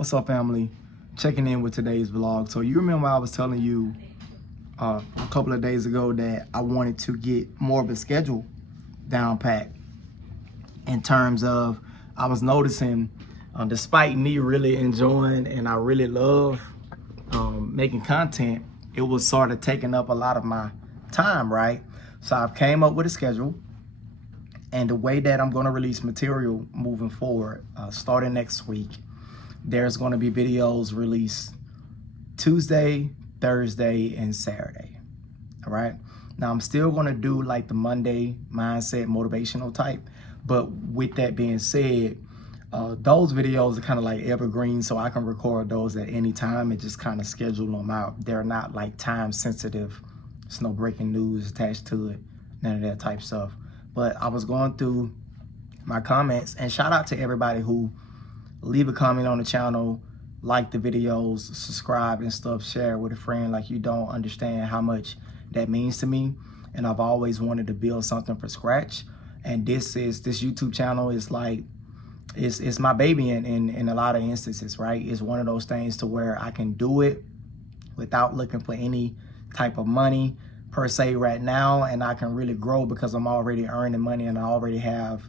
What's up, family? Checking in with today's vlog. So you remember I was telling you a couple of days ago that I wanted to get more of a schedule down pat in terms of I was noticing despite me really enjoying and I really love making content, it was sort of taking up a lot of my time, right? So I've came up with a schedule and the way that I'm going to release material moving forward, starting next week. There's going to be videos released Tuesday, Thursday, and Saturday. All right. Now I'm still going to do like the Monday mindset motivational type. But with that being said, those videos are kind of like evergreen, so I can record those at any time and just kind of schedule them out. They're not like time sensitive. There's no breaking news attached to it. None of that type stuff. But I was going through my comments, and shout out to everybody who leave a comment on the channel, like the videos, subscribe and stuff, share with a friend. Like, you don't understand how much that means to me. And I've always wanted to build something from scratch. And this YouTube channel is like, it's my baby in a lot of instances, right? It's one of those things to where I can do it without looking for any type of money per se right now. And I can really grow because I'm already earning money and I already have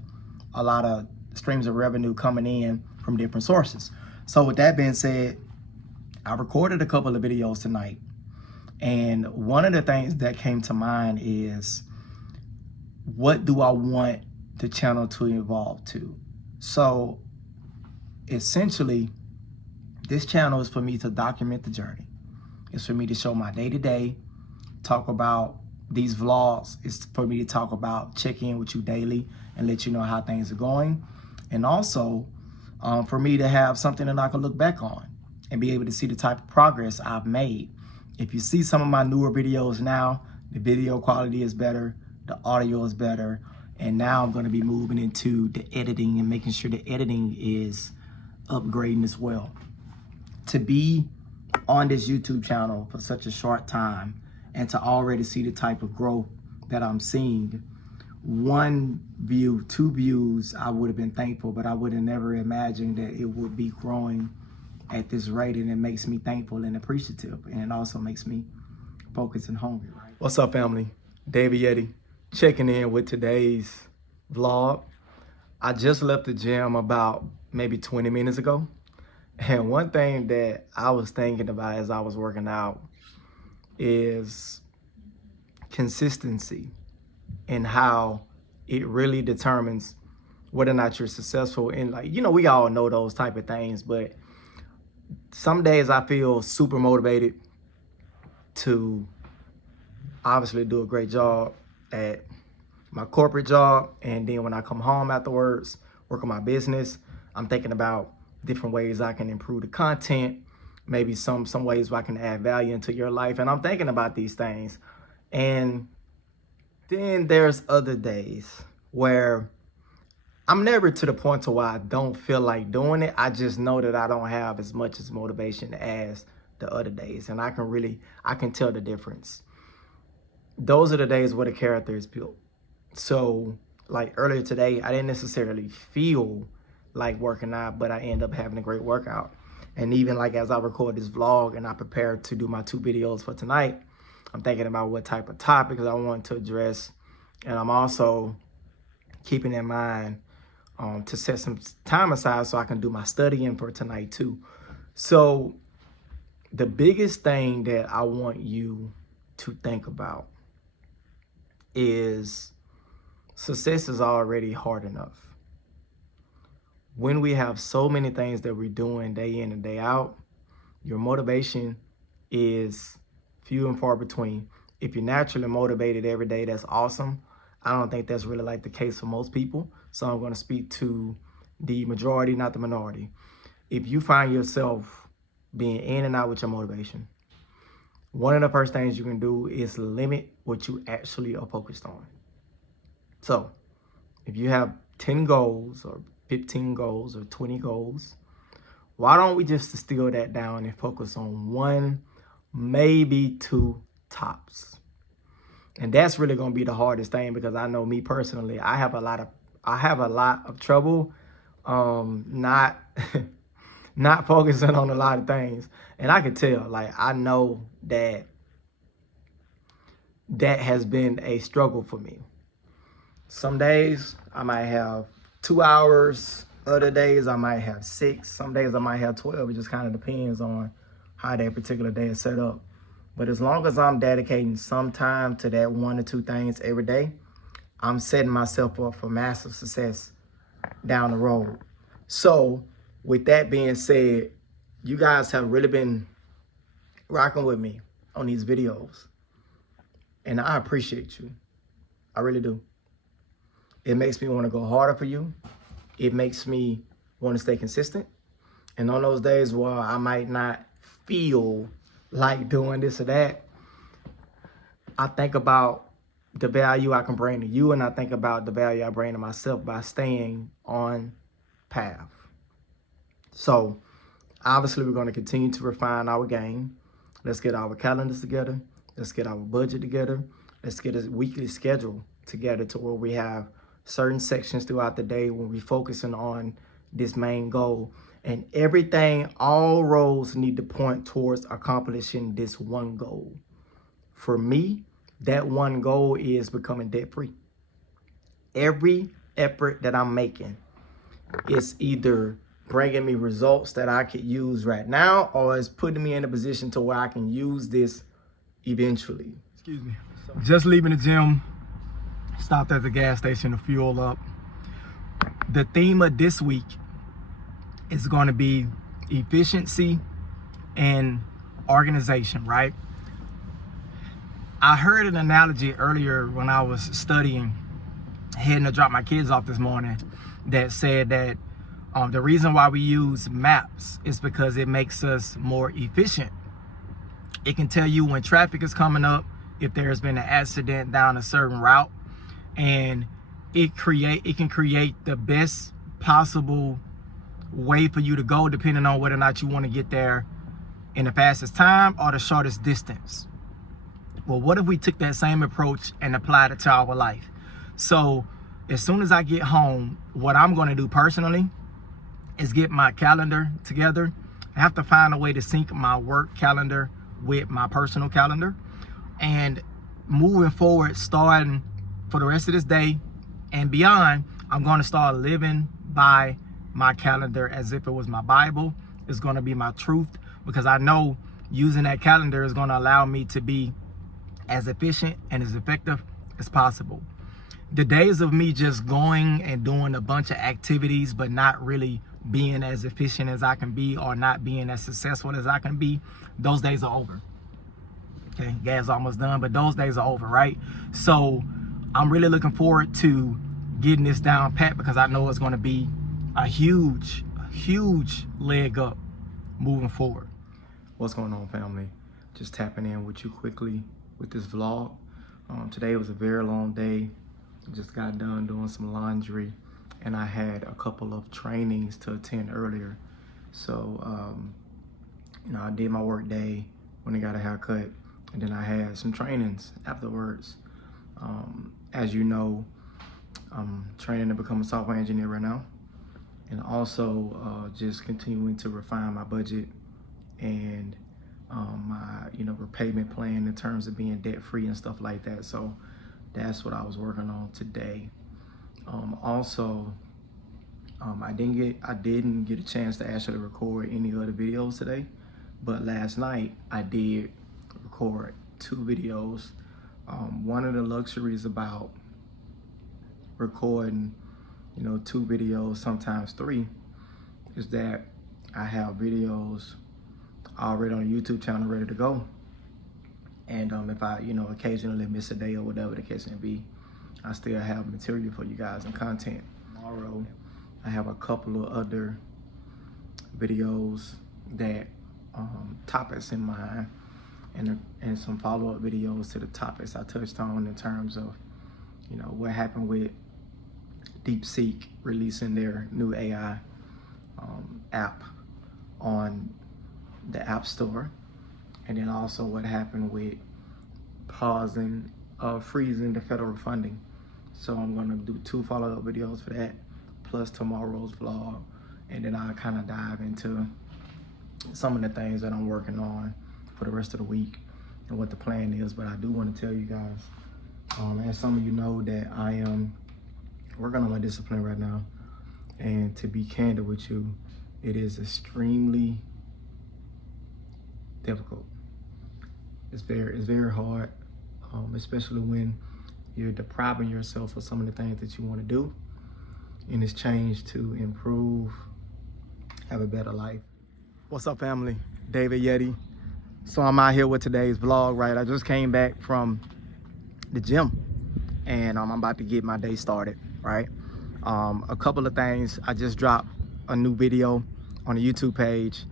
a lot of streams of revenue coming in from different sources. So with that being said, I recorded a couple of videos tonight. And one of the things that came to mind is, what do I want the channel to evolve to? So essentially, this channel is for me to document the journey. It's for me to show my day-to-day, talk about these vlogs. It's for me to talk about, check in with you daily and let you know how things are going. And also for me to have something that I can look back on and be able to see the type of progress I've made. If you see some of my newer videos now, the video quality is better, the audio is better, and now I'm going to be moving into the editing and making sure the editing is upgrading as well. To be on this YouTube channel for such a short time and to already see the type of growth that I'm seeing, 1 view, 2 views, I would have been thankful, but I would have never imagined that it would be growing at this rate, and it makes me thankful and appreciative, and it also makes me focused and hungry. Right? What's up, family? David Yeti checking in with today's vlog. I just left the gym about maybe 20 minutes ago, and one thing that I was thinking about as I was working out is consistency and how it really determines whether or not you're successful. And like, you know, we all know those type of things, but some days I feel super motivated to obviously do a great job at my corporate job. And then when I come home afterwards, work on my business, I'm thinking about different ways I can improve the content, maybe some ways where I can add value into your life. And I'm thinking about these things. And then there's other days where I'm never to the point to where I don't feel like doing it. I just know that I don't have as much as motivation as the other days. And I can tell the difference. Those are the days where the character is built. So like earlier today, I didn't necessarily feel like working out, but I end up having a great workout. And even like as I record this vlog and I prepare to do my 2 videos for tonight, I'm thinking about what type of topics I want to address. And I'm also keeping in mind to set some time aside so I can do my studying for tonight too. So the biggest thing that I want you to think about is success is already hard enough. When we have so many things that we're doing day in and day out, your motivation is few and far between. If you're naturally motivated every day, that's awesome. I don't think that's really like the case for most people. So I'm going to speak to the majority, not the minority. If you find yourself being in and out with your motivation, one of the first things you can do is limit what you actually are focused on. So if you have 10 goals or 15 goals or 20 goals, why don't we just distill that down and focus on 1, maybe 2 tops? And that's really going to be the hardest thing, because I know me personally, I have a lot of trouble not not focusing on a lot of things. And I could tell, like, I know that that has been a struggle for me. Some days I might have 2 hours, other days I might have 6, some days I might have 12. It just kind of depends on how that particular day is set up. But as long as I'm dedicating some time to that 1 or 2 things every day, I'm setting myself up for massive success down the road. So with that being said, you guys have really been rocking with me on these videos. And I appreciate you. I really do. It makes me want to go harder for you. It makes me want to stay consistent. And on those days where I might not feel like doing this or that, I think about the value I can bring to you, and I think about the value I bring to myself by staying on path. So obviously we're going to continue to refine our game. Let's get our calendars together. Let's get our budget together. Let's get a weekly schedule together to where we have certain sections throughout the day when we're focusing on this main goal. And everything, all roads need to point towards accomplishing this one goal. For me, that one goal is becoming debt-free. Every effort that I'm making is either bringing me results that I could use right now, or it's putting me in a position to where I can use this eventually. Excuse me. Just leaving the gym, stopped at the gas station to fuel up. The theme of this week is going to be efficiency and organization, right? I heard an analogy earlier when I was studying, heading to drop my kids off this morning, that said that the reason why we use maps is because it makes us more efficient. It can tell you when traffic is coming up, if there's been an accident down a certain route, and it can create the best possible way for you to go, depending on whether or not you want to get there in the fastest time or the shortest distance. Well, what if we took that same approach and applied it to our life? So as soon as I get home, what I'm going to do personally is get my calendar together. I have to find a way to sync my work calendar with my personal calendar. And moving forward, starting for the rest of this day and beyond, I'm going to start living by my calendar as if it was my Bible. It's going to be my truth, because I know using that calendar is going to allow me to be as efficient and as effective as possible. The days of me just going and doing a bunch of activities but not really being as efficient as I can be, or not being as successful as I can be, those days are over. Okay, gas almost done, but those days are over, right? So I'm really looking forward to getting this down pat, because I know it's going to be a huge leg up moving forward. What's going on, family? Just tapping in with you quickly with this vlog. Today was a very long day. Just got done doing some laundry, and I had a couple of trainings to attend earlier. So, I did my work day, when I got a haircut, and then I had some trainings afterwards. As you know, I'm training to become a software engineer right now, and also just continuing to refine my budget and my repayment plan in terms of being debt free and stuff like that. So that's what I was working on today. I didn't get a chance to actually record any other videos today, but last night I did record 2 videos. One of the luxuries about recording 2 videos, sometimes 3, is that I have videos already on the YouTube channel ready to go. And if I occasionally miss a day or whatever the case may be, I still have material for you guys and content. Tomorrow I have a couple of other videos that topics in mind, and some follow-up videos to the topics I touched on in terms of what happened with DeepSeek releasing their new AI app on the App Store, and then also what happened with freezing the federal funding. So I'm gonna do 2 follow-up videos for that, plus tomorrow's vlog, and then I'll kind of dive into some of the things that I'm working on for the rest of the week and what the plan is. But I do want to tell you guys, as some of you know, that I am working on my discipline right now. And to be candid with you, it is extremely difficult. It's very hard, especially when you're depriving yourself of some of the things that you want to do in this change to improve, have a better life. What's up, family? David Yeti. So I'm out here with today's vlog, right? I just came back from the gym and I'm about to get my day started, right? A couple of things. I just dropped a new video on the YouTube page.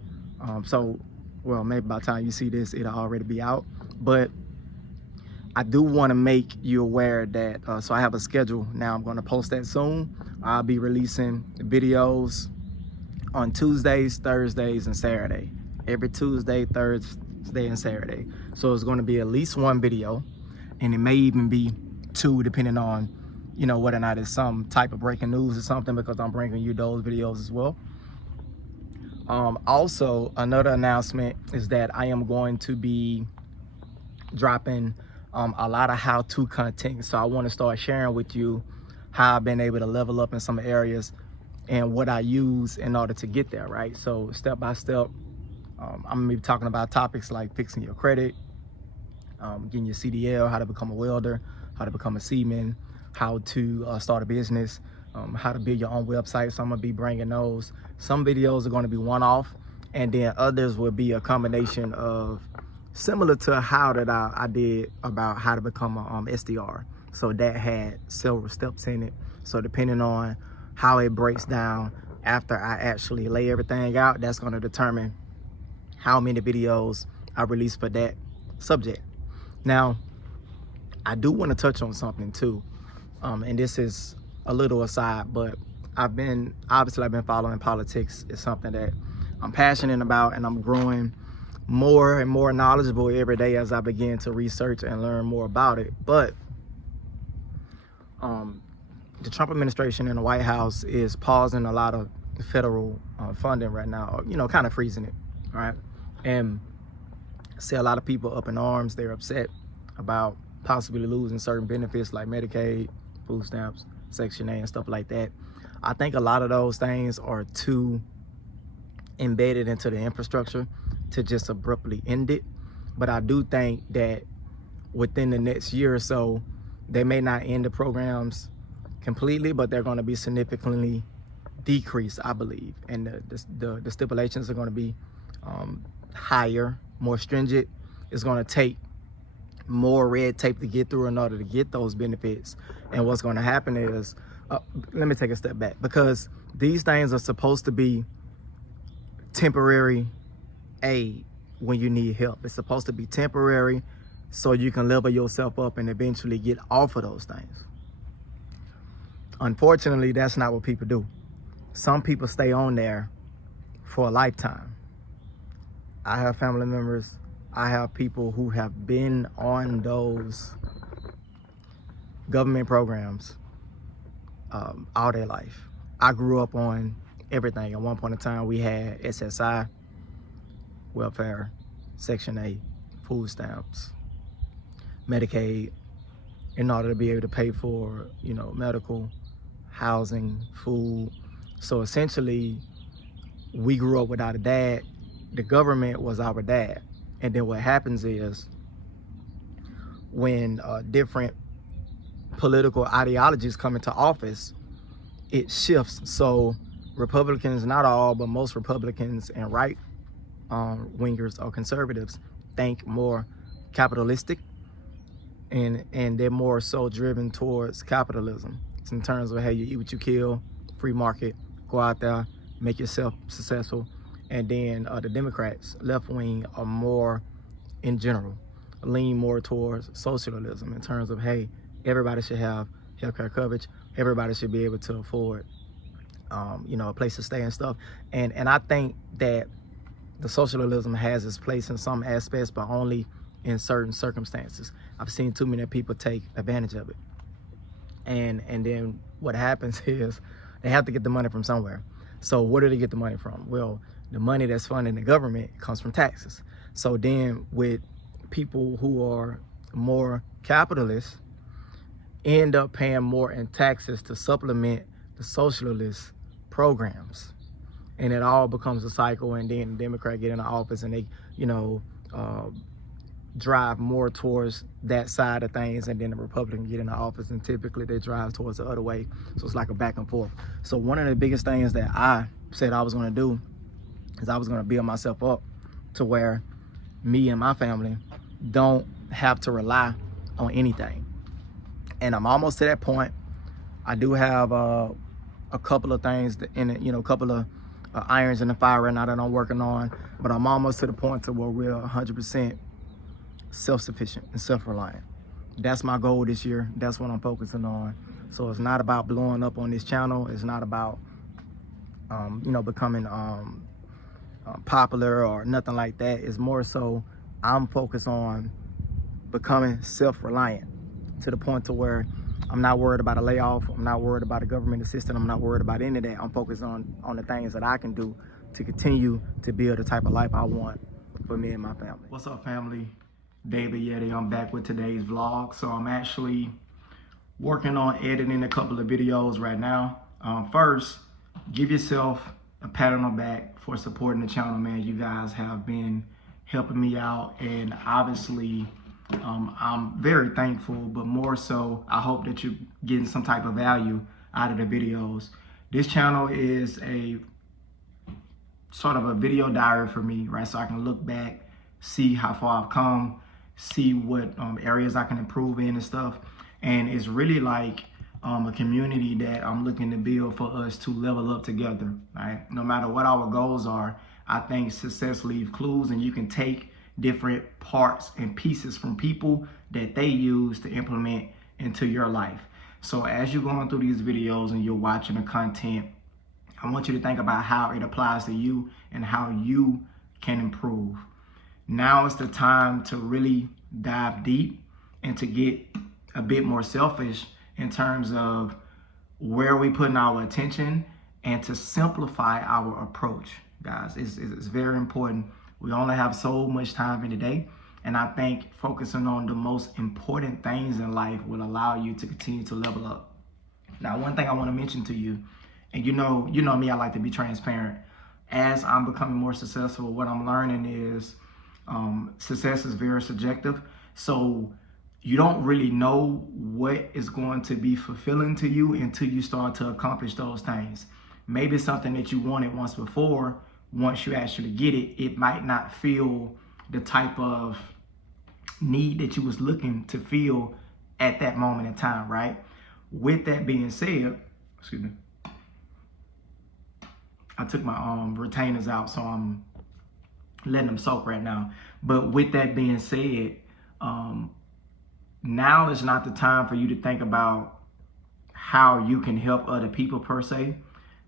Well, maybe by the time you see this, it'll already be out. But I do want to make you aware that, so I have a schedule now. I'm going to post that soon. I'll be releasing videos on Tuesdays, Thursdays, and Saturday. Every Tuesday, Thursday, and Saturday. So it's going to be at least one video, and it may even be two, depending on, you know, whether or not it's some type of breaking news or something, because I'm bringing you those videos as well. Also, another announcement is that I am going to be dropping a lot of how-to content. So I want to start sharing with you how I've been able to level up in some areas and what I use in order to get there, right? So step by step, I'm gonna be talking about topics like fixing your credit, getting your CDL, how to become a welder, how to become a seaman, how to start a business, how to build your own website. So I'm gonna be bringing those. Some videos are gonna be one-off, and then others will be a combination of similar to how that I did about how to become a SDR. So that had several steps in it. So depending on how it breaks down after I actually lay everything out, that's gonna determine how many videos I release for that subject. Now, I do wanna touch on something too. And this is a little aside, but I've been following politics. It's something that I'm passionate about, and I'm growing more and more knowledgeable every day as I begin to research and learn more about it. But the Trump administration and the White House is pausing a lot of federal funding right now, you know, kind of freezing it, right? And I see a lot of people up in arms. They're upset about possibly losing certain benefits like Medicaid, food stamps, Section A, and stuff like that. I think a lot of those things are too embedded into the infrastructure to just abruptly end it. But I do think that within the next year or so, they may not end the programs completely, but they're going to be significantly decreased, I believe. And the stipulations are going to be higher, more stringent. It's going to take more red tape to get through in order to get those benefits. And what's going to happen is, let me take a step back, because these things are supposed to be temporary aid when you need help. It's supposed to be temporary so you can level yourself up and eventually get off of those things. Unfortunately, that's not what people do. Some people stay on there for a lifetime. I have family members, I have people who have been on those government programs all their life. I grew up on everything. At one point in time, we had SSI, welfare, Section A, food stamps, Medicaid, in order to be able to pay for, you know, medical, housing, food. So essentially, we grew up without a dad. The government was our dad. And then what happens is, when different political ideologies come into office, it shifts. So Republicans, not all, but most Republicans and right wingers or conservatives think more capitalistic, and they're more so driven towards capitalism. It's in terms of, hey, you eat what you kill, free market, go out there, make yourself successful. And then the Democrats, left wing, are more, in general, lean more towards socialism in terms of, hey, everybody should have healthcare coverage, everybody should be able to afford, you know, a place to stay and stuff. And I think that the socialism has its place in some aspects, but only in certain circumstances. I've seen too many people take advantage of it. And then what happens is they have to get the money from somewhere. So where do they get the money from? Well, the money that's funding the government comes from taxes. So then with people who are more capitalists end up paying more in taxes to supplement the socialist programs. And it all becomes a cycle, and then the Democrat get in the office and they, drive more towards that side of things, and then the Republican get in the office and typically they drive towards the other way. So it's like a back and forth. So one of the biggest things that I said I was gonna do is I was gonna build myself up to where me and my family don't have to rely on anything. And I'm almost to that point. I do have a couple of things in it, a couple of irons in the fire right now that I'm working on, but I'm almost to the point to where we're 100% self-sufficient and self-reliant. That's my goal this year. That's what I'm focusing on. So it's not about blowing up on this channel. It's not about becoming popular or nothing like that. It's more so I'm focused on becoming self-reliant to the point to where I'm not worried about a layoff. I'm not worried about a government assistance. I'm not worried about any of that. I'm focused on the things that I can do to continue to build the type of life I want for me and my family. What's up, family? David Yeti. I'm back with today's vlog. So I'm actually working on editing a couple of videos right now. First, give yourself a pat on the back for supporting the channel, man. You guys have been helping me out, and obviously I'm very thankful, but more so I hope that you're getting some type of value out of the videos. This channel is a sort of a video diary for me, right? So I can look back, see how far I've come, see what areas I can improve in and stuff. And it's really like a community that I'm looking to build for us to level up together, right? No matter what our goals are, I think success leaves clues, and you can take different parts and pieces from people that they use to implement into your life. So as you're going through these videos and you're watching the content, I want you to think about how it applies to you and how you can improve. Now is the time to really dive deep and to get a bit more selfish in terms of where we putting our attention and to simplify our approach, guys. It's very important. We only have so much time in the day, and I think focusing on the most important things in life will allow you to continue to level up. Now, one thing I want to mention to you, and you know me, I like to be transparent. As I'm becoming more successful, what I'm learning is success is very subjective. So you don't really know what is going to be fulfilling to you until you start to accomplish those things. Maybe something that you wanted once before, once you actually get it, it might not feel the type of need that you was looking to feel at that moment in time, right? With that being said, excuse me, I took my retainers out, so I'm letting them soak right now. But with that being said, now is not the time for you to think about how you can help other people per se.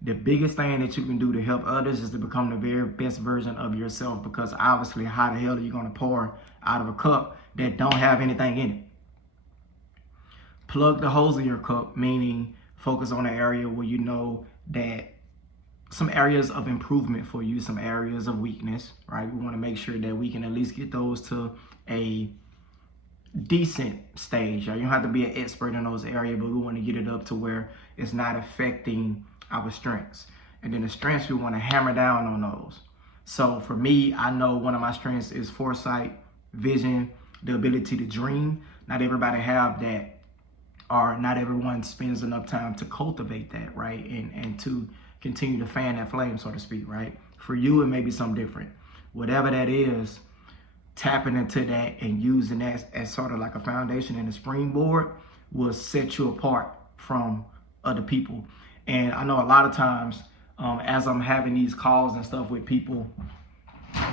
The biggest thing that you can do to help others is to become the very best version of yourself, because obviously how the hell are you going to pour out of a cup that don't have anything in it? Plug the holes in your cup, meaning focus on an area where you know that some areas of improvement for you, some areas of weakness, right? We want to make sure that we can at least get those to a decent stage. Right? You don't have to be an expert in those areas, but we want to get it up to where it's not affecting our strengths. And then the strengths, we want to hammer down on those. So for me, I know one of my strengths is foresight, vision, the ability to dream. Not everybody have that, or not everyone spends enough time to cultivate that, right? And to continue to fan that flame, so to speak, right? For you, it may be something different. Whatever that is, tapping into that and using that as sort of like a foundation and a springboard will set you apart from other people. And I know a lot of times, as I'm having these calls and stuff with people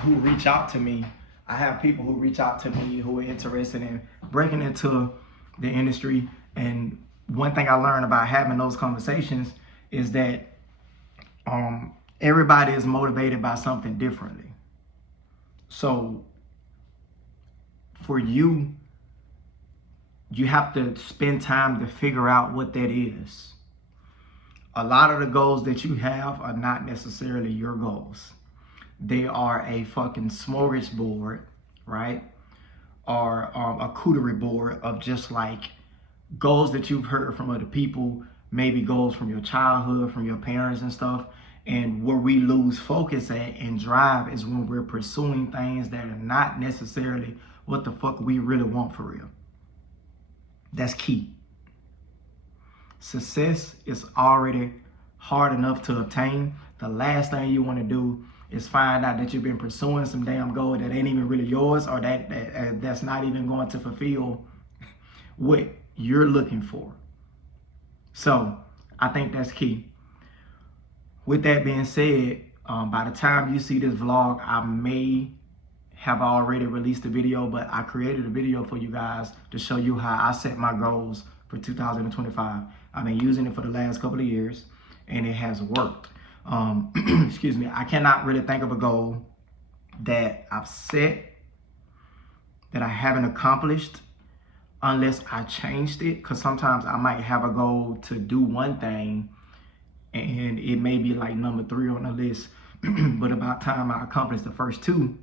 who reach out to me, I have people who reach out to me who are interested in breaking into the industry. And one thing I learned about having those conversations is that everybody is motivated by something differently. So for you, you have to spend time to figure out what that is. A lot of the goals that you have are not necessarily your goals. they are a fucking smorgasbord, right? Or a cootery board of just like goals that you've heard from other people, maybe goals from your childhood, from your parents and stuff. And where we lose focus at and drive is when we're pursuing things that are not necessarily what the fuck we really want for real. That's key. Success is already hard enough to obtain. The last thing you want to do is find out that you've been pursuing some damn goal that ain't even really yours, or that's not even going to fulfill what you're looking for. So I think that's key. With that being said, by the time you see this vlog, I may have already released a video, but I created a video for you guys to show you how I set my goals for 2025. I've been using it for the last couple of years, and it has worked. Excuse me, I cannot really think of a goal that I've set that I haven't accomplished unless I changed it, because sometimes I might have a goal to do one thing and it may be like number 3 on the list, but about time I accomplish the first 2,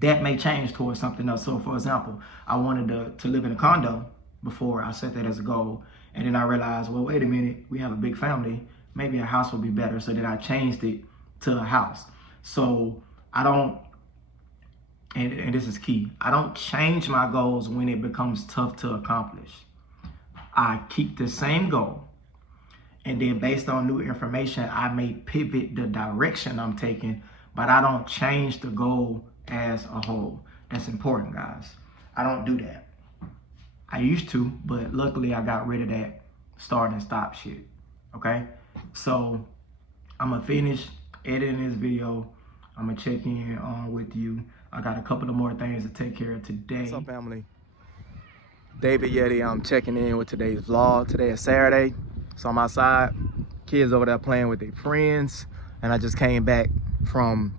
that may change towards something else. So for example, I wanted to live in a condo before I set that as a goal, and then I realized, well, wait a minute, we have a big family, maybe a house would be better. So then I changed it to a house. So I don't, and this is key, I don't change my goals when it becomes tough to accomplish. I keep the same goal, and then based on new information, I may pivot the direction I'm taking, but I don't change the goal as a whole. That's important, guys. I don't do that. I used to, but luckily I got rid of that start and stop shit, okay? So I'm gonna finish editing this video. I'm gonna check in with you. I got a couple of more things to take care of today. What's up, family? David Yeti, I'm checking in with today's vlog. Today is Saturday, so I'm outside. Kids over there playing with their friends, and I just came back from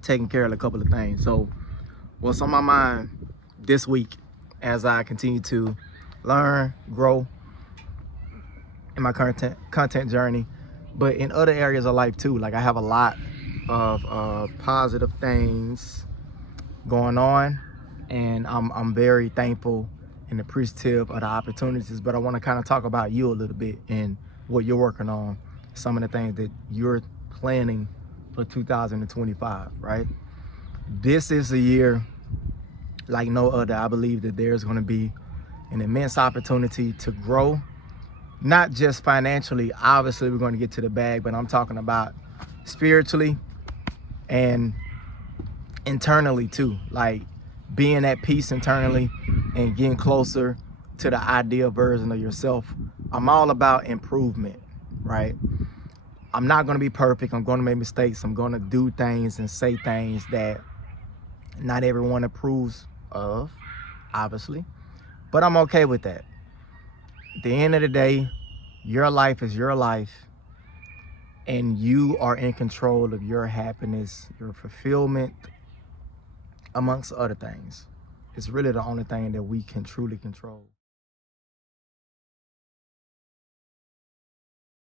taking care of a couple of things. So what's on my mind this week as I continue to learn, grow in my content journey, but in other areas of life too. Like I have a lot of positive things going on, and I'm very thankful and appreciative of the opportunities. But I want to kind of talk about you a little bit and what you're working on, some of the things that you're planning for 2025, right? This is a year like no other. I believe that there's going to be an immense opportunity to grow, not just financially. Obviously, we're going to get to the bag, but I'm talking about spiritually and internally too. Like being at peace internally and getting closer to the ideal version of yourself. I'm all about improvement, right? I'm not going to be perfect. I'm going to make mistakes. I'm going to do things and say things that not everyone approves of, obviously, but I'm okay with that. At the end of the day, your life is your life, and you are in control of your happiness, your fulfillment, amongst other things. It's really the only thing that we can truly control.